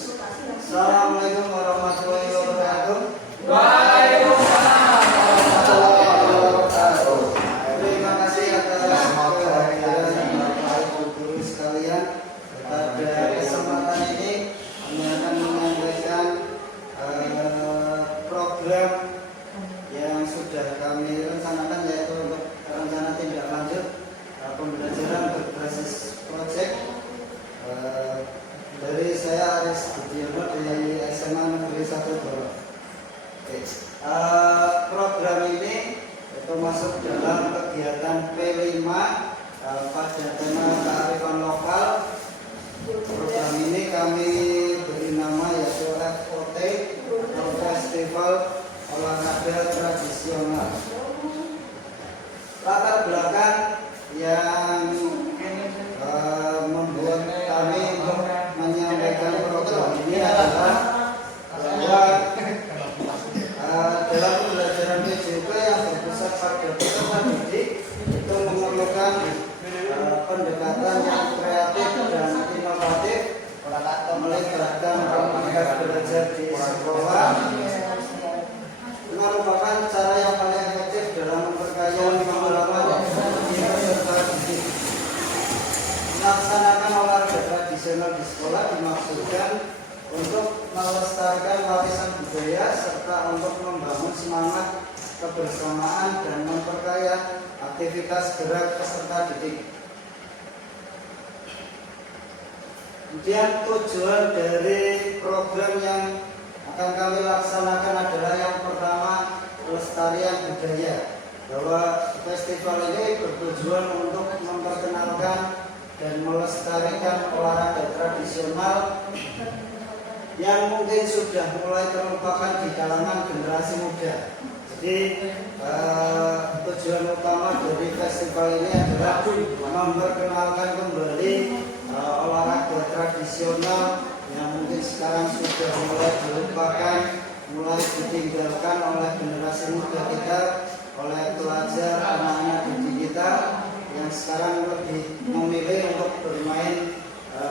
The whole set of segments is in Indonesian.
Assalamualaikum warahmatullahi wabarakatuh. Waalaikumsalam warahmatullahi wabarakatuh. Terima kasih atas kehadiran Bapak Ibu guru sekalian. Pada kesempatan ini kami akan menyampaikan program yang sudah kami rencanakan, yaitu untuk rencana tindak lanjut pembelajaran berbasis proyek dari saya Aris Budiono dari SMA Negeri 1 Doro. Program ini itu masuk dalam kegiatan P5 pada tema kearifan lokal. Program ini kami beri nama yaitu FOT atau Festival Olahraga Tradisional. Latar belakang yang membuat kami menyampaikan program ini adalah bahwa dalam pembelajaran PJP yang berpusat pada peserta didik itu memerlukan pendekatan yang kreatif dan inovatif, melibatkan komunitas belajar di sekolah, merupakan cara yang paling efektif dalam memperkaya pengalaman peserta didik. Melaksanakan olahraga tradisional di sekolah dimaksudkan untuk melestarikan warisan budaya serta untuk membangun semangat kebersamaan dan memperkaya aktivitas gerak peserta didik. Kemudian tujuan dari program yang akan kami laksanakan adalah yang pertama, pelestarian budaya. Bahwa festival ini bertujuan untuk memperkenalkan dan melestarikan olahraga tradisional yang mungkin sudah mulai terlupakan di kalangan generasi muda. Jadi tujuan utama dari festival ini adalah memperkenalkan kembali olahraga tradisional yang mungkin sekarang sudah mulai dilupakan, mulai ditinggalkan oleh generasi muda kita, oleh pelajar anak-anak didik kita yang sekarang lebih memilih untuk bermain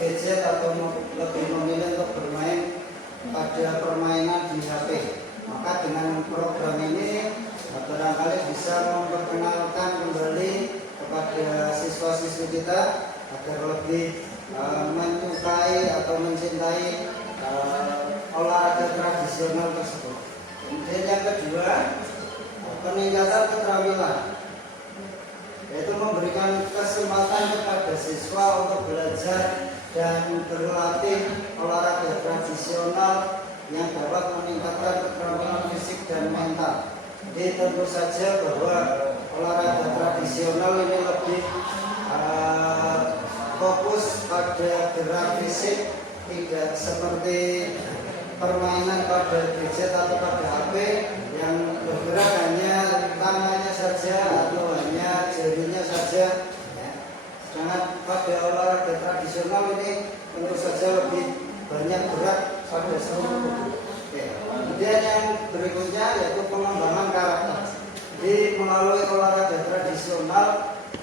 gadget atau lebih memilih untuk bermain pada permainan di HP. Maka dengan program ini barangkali bisa memperkenalkan kembali kepada siswa-siswi kita agar lebih menyukai atau mencintai olahraga tradisional tersebut. Kemudian yang kedua, peningkatan keterampilan, yaitu memberikan kesempatan kepada siswa untuk belajar dan berlatih olahraga tradisional yang dapat meningkatkan keterampilan fisik dan mental. Jadi tentu saja bahwa olahraga tradisional ini lebih fokus pada gerak fisik, tidak seperti permainan pada gadget atau pada HP yang bergerak hanya tangannya saja atau hanya jarinya saja. Sedangkan pada olahraga tradisional ini tentu saja lebih banyak gerak pada seluruh tubuh. Kemudian yang berikutnya yaitu pengembangan karakter. Jadi melalui olahraga tradisional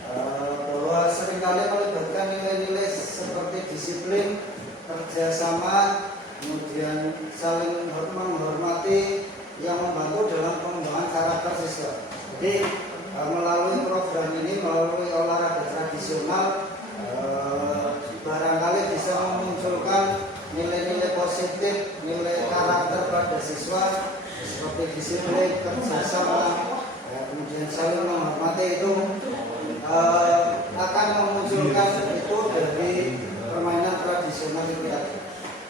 bahwa seringkali melibatkan nilai-nilai seperti disiplin, kerjasama, kemudian saling menghormati yang membantu dalam pengembangan karakter siswa. Jadi melalui program ini, melalui olahraga tradisional, barangkali bisa memunculkan nilai-nilai positif, nilai karakter pada siswa seperti disiplin, kerjasama, kemudian saling menghormati itu akan memunculkan itu dari permainan tradisional itu tadi.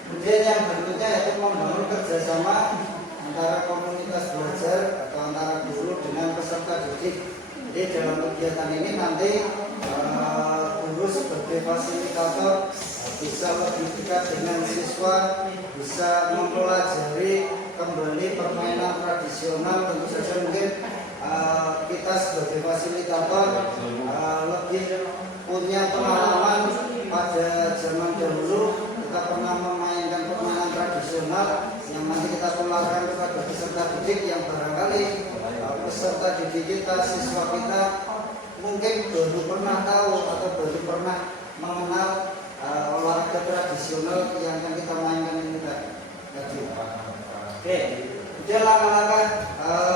Kemudian yang berikutnya yaitu membangun kerjasama antara komunitas belajar atau antara guru dengan peserta didik. Jadi dalam kegiatan ini nanti guru sebagai fasilitator bisa lebih dekat dengan siswa, bisa mempelajari kembali permainan tradisional. Tentu saja mungkin kita sebagai fasilitator lebih punya pengalaman pada zaman dahulu. Kita pernah memainkan permainan tradisional yang nanti kita tularkan kepada peserta didik yang barangkali peserta didik kita, siswa kita mungkin baru pernah tahu atau baru pernah mengenal olahraga tradisional yang akan kita mainkan ini. langkah-langkah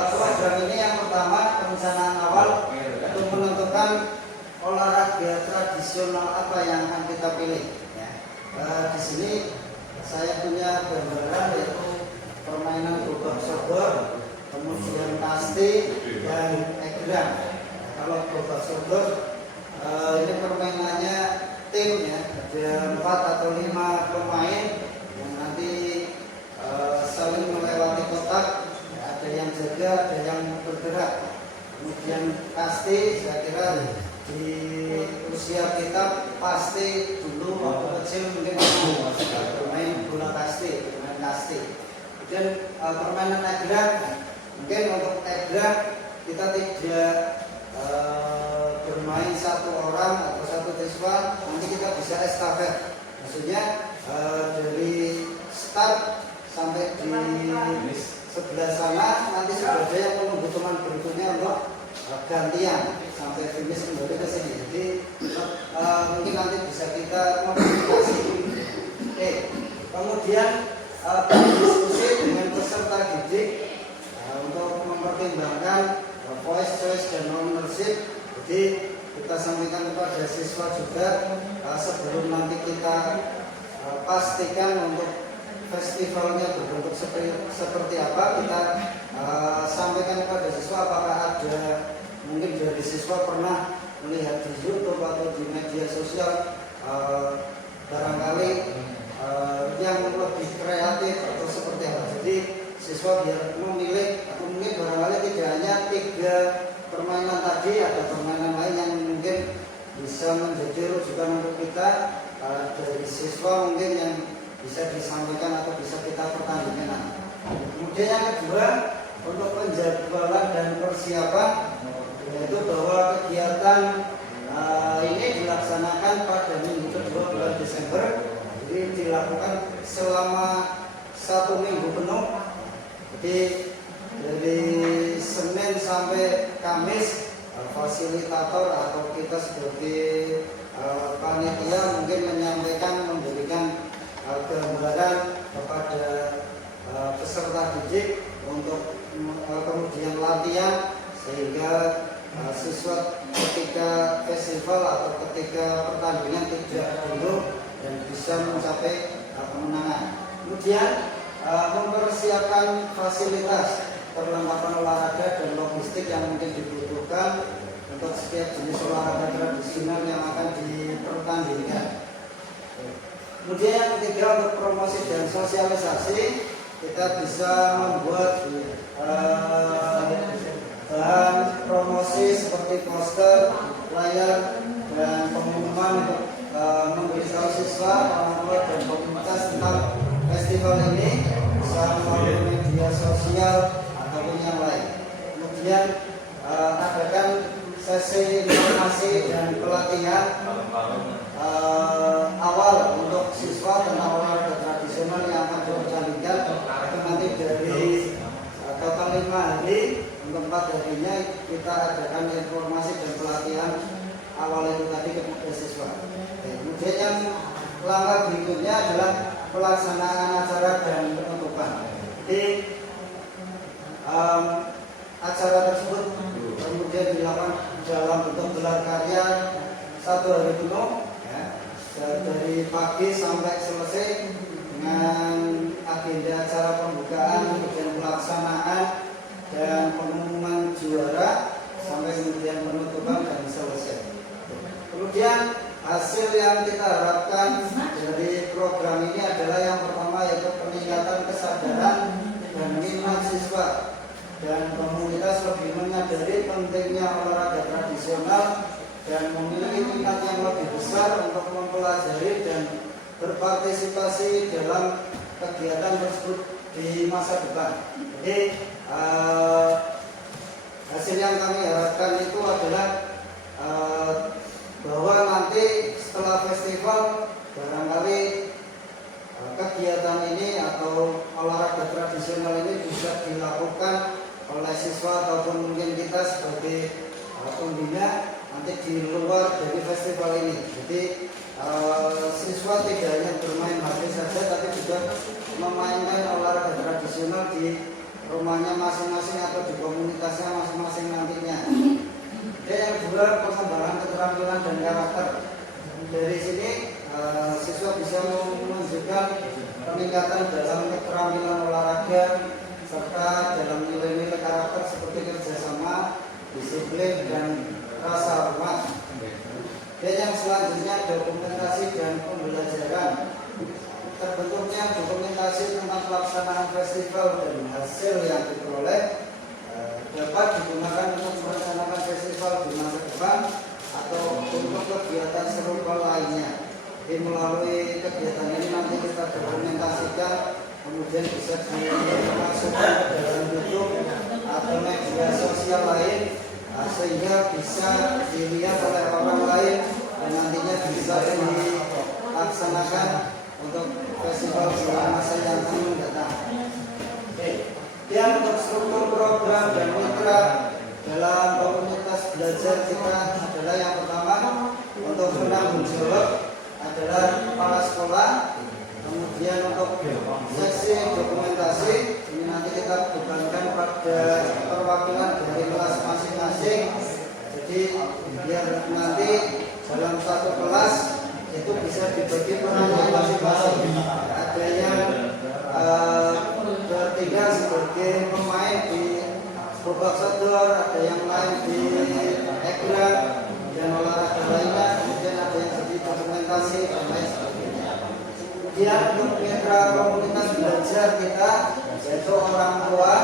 program ini yang pertama perencanaan awal itu menentukan olahraga tradisional apa yang akan kita pilih. Ya. Di sini saya punya gambaran yaitu permainan gobak sodor, kemudian kasti dan egrang. Kalau gobak sodor ini permainannya tim ya, ada 4 atau 5 pemain yang nanti saling melewati kotak, ada yang jaga, ada yang bergerak. Kemudian kasti, saya kira di usia kita pasti dulu waktu kecil mungkin bermain bola kasti, bermain kasti. Kemudian permainan egrang, mungkin untuk egrang kita tidak bermain satu orang atau satu siswa, nanti kita bisa estafet. Maksudnya dari start sampai di sebelah sana nanti sudah ada yang menunggu teman berikutnya untuk gantian sampai finish kembali ke sini. Jadi mungkin nanti bisa kita modifikasi. Kemudian diskusi dengan peserta didik untuk mempertimbangkan voice choice dan ownership. Jadi kita sampaikan kepada siswa juga sebelum nanti kita pastikan untuk festivalnya berbentuk seperti apa, kita sampaikan kepada siswa apakah ada mungkin dari siswa pernah melihat di YouTube atau di media sosial barangkali yang lebih kreatif atau seperti apa. Jadi siswa biar memilih atau mungkin barangkali tidak hanya 3 permainan tadi, ada permainan lain yang mungkin bisa menjadi rujukan untuk kita dari siswa mungkin yang bisa disampaikan atau bisa kita pertandingkan. Kemudian yang kedua untuk penjadwalan dan persiapan, yaitu bahwa kegiatan ini dilaksanakan pada minggu kedua bulan Desember, jadi dilakukan selama 1 minggu penuh. Jadi dari Senin sampai Kamis fasilitator atau kita sebagai panitia mungkin menyampaikan, memberikan gambaran kepada peserta didik untuk kemudian latihan sehingga siswa ketika festival atau ketika pertandingan tidak dulu dan bisa mencapai kemenangan. Kemudian mempersiapkan fasilitas perlengkapan olahraga dan logistik yang mungkin dibutuhkan untuk setiap jenis olahraga tradisional yang akan dipertandingkan. Kemudian yang ketiga untuk promosi dan sosialisasi, kita bisa membuat bahan promosi seperti poster, flyer, dan pengumuman untuk memberitahu siswa, orang tua dan komunitas tentang festival ini, bisa melalui media sosial ataupun yang lain. Kemudian adakan sesi informasi dan pelatihan awal untuk siswa tentang olahraga tradisional yang akan dipertandingkan. Itu nanti dari total 5 hari, untuk 4 harinya kita adakan informasi dan pelatihan awal itu tadi kepada siswa. Kemudian yang langkah berikutnya adalah pelaksanaan acara dan penutupan. Jadi acara tersebut kemudian dilakukan dalam bentuk gelar karya 1 hari penuh, ya, dari pagi sampai selesai dengan agenda acara pembukaan, kemudian pelaksanaan dan pengumuman juara sampai kemudian penutupan dan selesai. Kemudian hasil yang kita harapkan dari program ini adalah yang pertama yaitu peningkatan kesadaran dan minat siswa dan komunitas lebih menyadari pentingnya olahraga tradisional dan memiliki minat yang lebih besar untuk mempelajari dan berpartisipasi dalam kegiatan tersebut di masa depan. Jadi hasil yang kami harapkan itu adalah bahwa nanti setelah festival barangkali kegiatan ini atau olahraga tradisional ini bisa dilakukan oleh siswa ataupun mungkin kita sebagai pembina nanti di luar dari festival ini. Jadi siswa tidak hanya bermain HP saja, tapi juga memainkan olahraga tradisional di rumahnya masing-masing atau di komunitasnya masing-masing nantinya. Dan yang kedua, pengembangan keterampilan dan karakter. Dari sini siswa bisa menunjukkan peningkatan dalam keterampilan olahraga serta dalam nilai-nilai karakter seperti kerjasama, disiplin, dan rasa hormat. Dan yang selanjutnya, dokumentasi dan pembelajaran. Terbentuknya dokumentasi tentang pelaksanaan festival dan hasil yang diperoleh dapat digunakan untuk merencanakan festival di masa depan atau untuk kegiatan serupa lainnya. Jadi melalui kegiatan ini nanti kita dokumentasikan, kemudian bisa dimasukkan ke dalam YouTube atau media sosial lain, sehingga bisa dilihat oleh orang lain dan nantinya bisa dilaksanakan untuk festival di masa yang akan mendatang. Dan untuk struktur program dan mitra dalam komunitas belajar kita adalah yang pertama, untuk penanggung jawab adalah kepala sekolah. Kemudian untuk sesi dokumentasi ini nanti kita bebankan pada perwakilan dari kelas masing-masing. Jadi biar nanti dalam satu kelas itu bisa dibagi perannya masing-masing. Ada yang bertiga sebagai pemain di babak sodor, ada yang lain di ekra dan olahraga lainnya, kemudian ada yang jadi dokumentasi dan lain sebagainya. Kemudian untuk mitra komunitas belajar kita yaitu orang tua,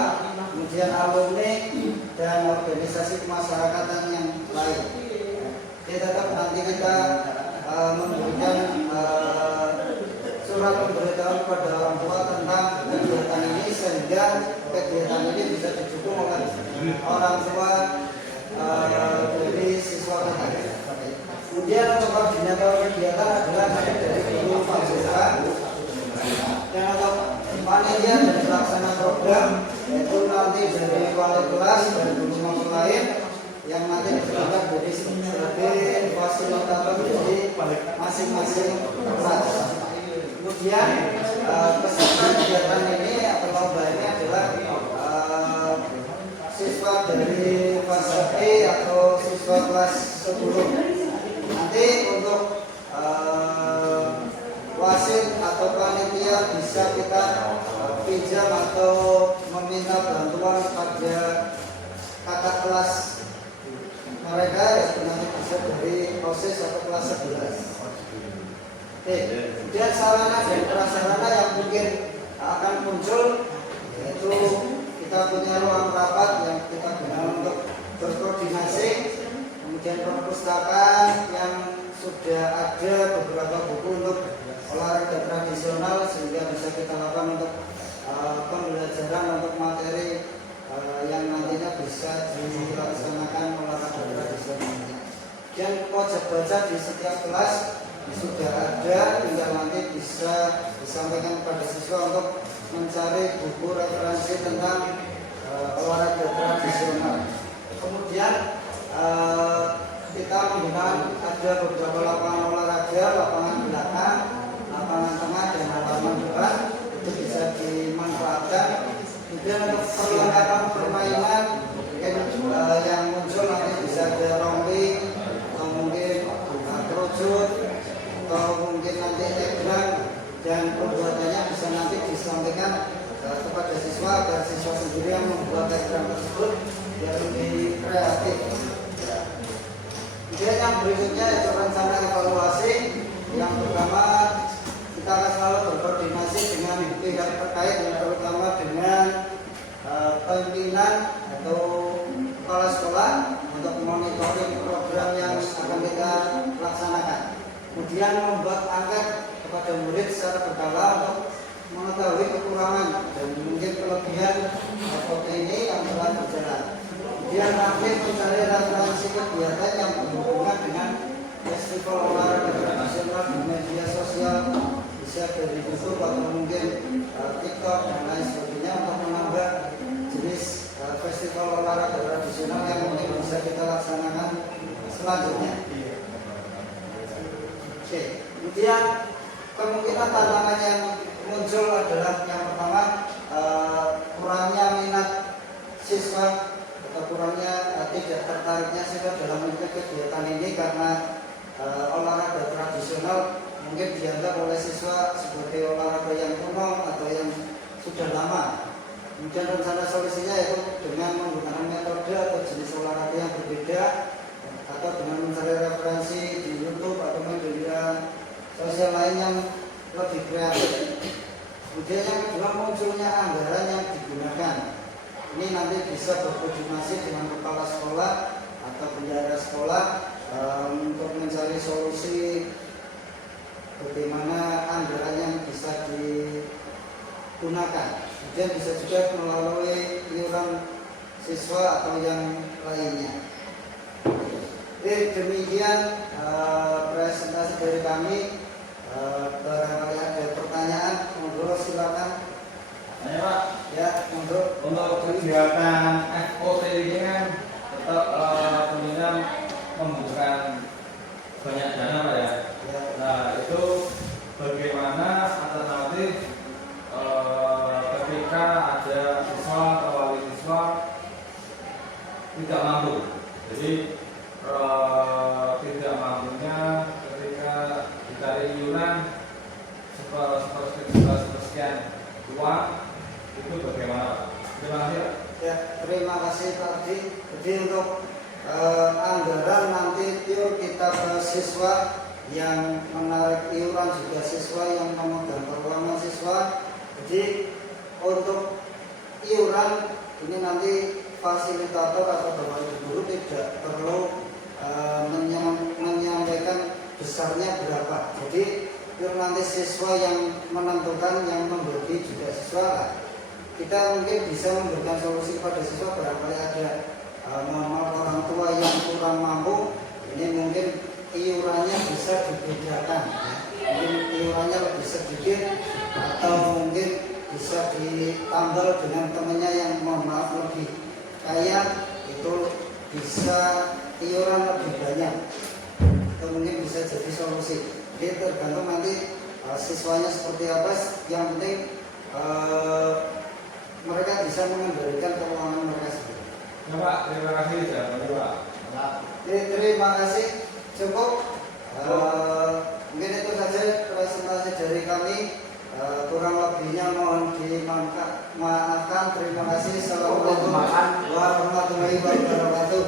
kemudian alumni dan organisasi kemasyarakatan yang lain. Jadi tetap nanti kita memberikan surat pemberitahuan kepada orang tua tentang kegiatan ini sehingga kegiatan ini bisa didukung oleh orang tua dari siswa kita. Kemudian untuk koordinator kegiatan adalah dari guru fakultas dan untuk panitia dan pelaksana program itu nanti dari wali kelas dan guru maupun lain yang nanti disebutkan dari sebagai fasilitator dari masing-masing kelas. Kemudian peserta kegiatan ini atau lomba ini adalah siswa dari fase E atau siswa kelas 10. Nanti untuk wasit atau panitia bisa kita pinjam atau meminta bantuan pada kakak kelas mereka yang nanti bisa dari OSIS atau kelas 11. Kemudian sarana dan prasarana yang mungkin akan muncul yaitu kita punya ruang rapat yang kita gunakan untuk berkoordinasi, kemudian perpustakaan yang sudah ada beberapa buku untuk olahraga tradisional sehingga bisa kita lakukan untuk pembelajaran untuk materi yang nantinya bisa dilaksanakan olahraga tradisional. Dan pojok baca di setiap kelas sudah ada, tinggal nanti bisa disampaikan kepada siswa untuk mencari buku referensi tentang olahraga tradisional. Kemudian kita menggunakan ada beberapa lapangan olahraga, lapangan belakang, lapangan tengah, dan halaman depan itu bisa dimanfaatkan. Kemudian untuk perlengkapan permainan yang muncul nanti bisa ada rompi atau mungkin kerucut atau mungkin nanti ekran, dan pembuatannya bisa nanti disampaikan kepada siswa agar siswa sendiri yang membuat ekran tersebut biar lebih kreatif. Kemudian yang berikutnya itu rencana evaluasi. Yang pertama, kita akan selalu berkoordinasi dengan pihak terkait, yang terutama dengan pimpinan atau kepala sekolah untuk monitoring program yang akan kita laksanakan. Kemudian membuat angket kepada murid secara berkala untuk mengetahui kekurangan dan mungkin kelebihan foto ini yang telah berjalan. Kemudian aktif mencari referensi kegiatan yang berhubungan dengan festival olahraga tradisional di media sosial, bisa dari YouTube atau mungkin TikTok dan lain sebagainya untuk menambah jenis festival olahraga tradisional yang mungkin bisa kita laksanakan selanjutnya. Oke, kemudian kemungkinan tantangan yang muncul adalah yang pertama kurangnya minat siswa atau kurangnya tidak tertariknya siswa dalam mengikuti kegiatan ini karena olahraga tradisional mungkin dianggap oleh siswa sebagai olahraga yang kuno atau yang sudah lama. Kemudian rencana solusinya yaitu dengan menggunakan metode atau jenis olahraga yang berbeda atau dengan mencari referensi di YouTube atau media sosial lain yang lebih kreatif. Kemudian yang kedua, munculnya anggaran yang digunakan. Ini nanti bisa berkoordinasi dengan kepala sekolah atau bendahara sekolah untuk mencari solusi bagaimana anggaran yang bisa digunakan. Kemudian bisa juga melalui iuran siswa atau yang lainnya. Demikian presentasi dari kami. Barangkali ada pertanyaan, monggo silakan. Tanya Pak. Ya, monggo. Untuk kegiatan FOT ini kan tetap tentunya membutuhkan banyak dana Pak ya. Nah itu bagaimana alternatif ketika ada siswa atau wali siswa tidak mampu. Jadi tidak mampunya ketika dicari iuran sepersekian uang itu bagaimana Pak? Terima kasih Pak. Ya, terima kasih Pak Adi. Jadi untuk anggaran nanti pure kita ke siswa, yang menarik iuran juga siswa, yang memegang keuangan siswa. Jadi untuk iuran ini nanti fasilitator atau bapak ibu guru tidak perlu menyampaikan besarnya berapa. Jadi pure nanti siswa yang menentukan, yang membagi juga siswa lah. Kita mungkin bisa memberikan solusi kepada siswa barangkali ada orang tua yang kurang mampu, ini mungkin iurannya bisa dibedakan, mungkin iurannya lebih sedikit atau mungkin bisa ditambal dengan temannya yang mohon maaf lebih kaya, itu bisa iuran lebih banyak, itu mungkin bisa jadi solusi. Jadi tergantung nanti siswanya seperti apa, yang penting mereka bisa mengendalikan keuangan mereka sendiri. Ya Pak, terima kasih jawabannya Pak. Terima kasih, cukup. Mungkin itu saja presentasi dari kami. Kurang lebihnya mohon dimaafkan. Terima kasih. Assalamualaikum warahmatullahi wabarakatuh.